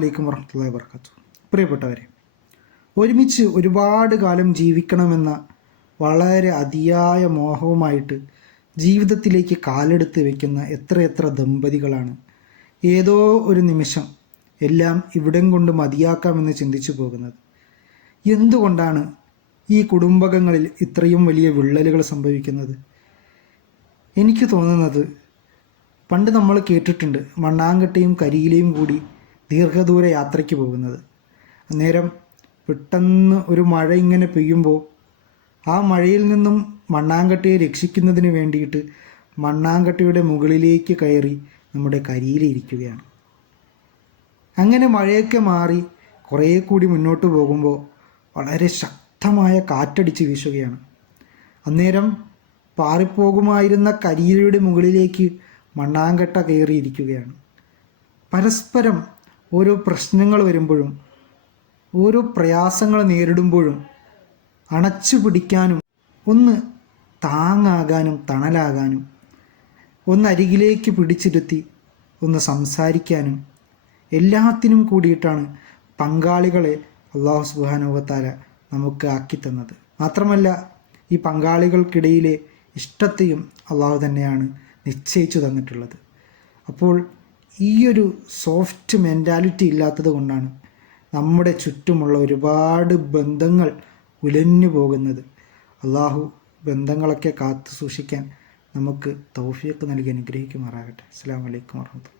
വലൈക്കും വർഹമത്തുള്ള വർക്കാത്തു പ്രിയപ്പെട്ടവരെ ഒരുമിച്ച് ഒരുപാട് കാലം ജീവിക്കണമെന്ന വളരെ അതിയായ മോഹവുമായിട്ട് ജീവിതത്തിലേക്ക് കാലെടുത്ത് വയ്ക്കുന്ന എത്രയെത്ര ദമ്പതികളാണ്. ഏതോ ഒരു നിമിഷം എല്ലാം ഇവിടം കൊണ്ട് മതിയാക്കാമെന്ന് ചിന്തിച്ചു പോകുന്നത്. എന്തുകൊണ്ടാണ് ഈ കുടുംബകങ്ങളിൽ ഇത്രയും വലിയ വിള്ളലുകൾ സംഭവിക്കുന്നത്? എനിക്ക് തോന്നുന്നത് പണ്ട് നമ്മൾ കേട്ടിട്ടുണ്ട് മണ്ണാങ്കട്ടയും കരിയിലയും കൂടി ദീർഘദൂര യാത്രയ്ക്ക് പോകുന്നത്. അന്നേരം പെട്ടെന്ന് ഒരു മഴ ഇങ്ങനെ പെയ്യുമ്പോൾ ആ മഴയിൽ നിന്നും മണ്ണാങ്കട്ടയെ രക്ഷിക്കുന്നതിന് വേണ്ടിയിട്ട് മണ്ണാങ്കട്ടയുടെ മുകളിലേക്ക് കയറി നമ്മുടെ കരിയിലിരിക്കുകയാണ് അങ്ങനെ മഴയൊക്കെ മാറി കുറേ കൂടി മുന്നോട്ട് പോകുമ്പോൾ വളരെ ശക്തമായ കാറ്റടിച്ച് വീശുകയാണ്. അന്നേരം പാറിപ്പോകുമായിരുന്ന കരിയിലയുടെ മുകളിലേക്ക് മണ്ണാങ്കട്ട കയറിയിരിക്കുകയാണ്. പരസ്പരം ഓരോ പ്രശ്നങ്ങൾ വരുമ്പോഴും ഓരോ പ്രയാസങ്ങൾ നേരിടുമ്പോഴും അണച്ചു പിടിക്കാനും ഒന്ന് താങ്ങാകാനും തണലാകാനും ഒന്ന് അരികിലേക്ക് പിടിച്ചിരുത്തി ഒന്ന് സംസാരിക്കാനും എല്ലാത്തിനും കൂടിയിട്ടാണ് പങ്കാളികളെ അള്ളാഹു സുബാനുവത്താല നമുക്ക് ആക്കി തന്നത്. മാത്രമല്ല ഈ പങ്കാളികൾക്കിടയിലെ ഇഷ്ടത്തെയും അള്ളാഹു തന്നെയാണ് നിശ്ചയിച്ചു തന്നിട്ടുള്ളത്. അപ്പോൾ ഈ ഒരു സോഫ്റ്റ് മെന്റാലിറ്റി ഇല്ലാത്തത് കൊണ്ടാണ് നമ്മുടെ ചുറ്റുമുള്ള ഒരുപാട് ബന്ധങ്ങൾ ഉലഞ്ഞു പോകുന്നത്. അള്ളാഹു ബന്ധങ്ങളൊക്കെ കാത്തു സൂക്ഷിക്കാൻ നമുക്ക് തൗഫിയൊക്കെ നൽകി അനുഗ്രഹിക്കുമാറാകട്ടെ. അസ്സാം വലൈക്കും വർഹമത്തുള്ള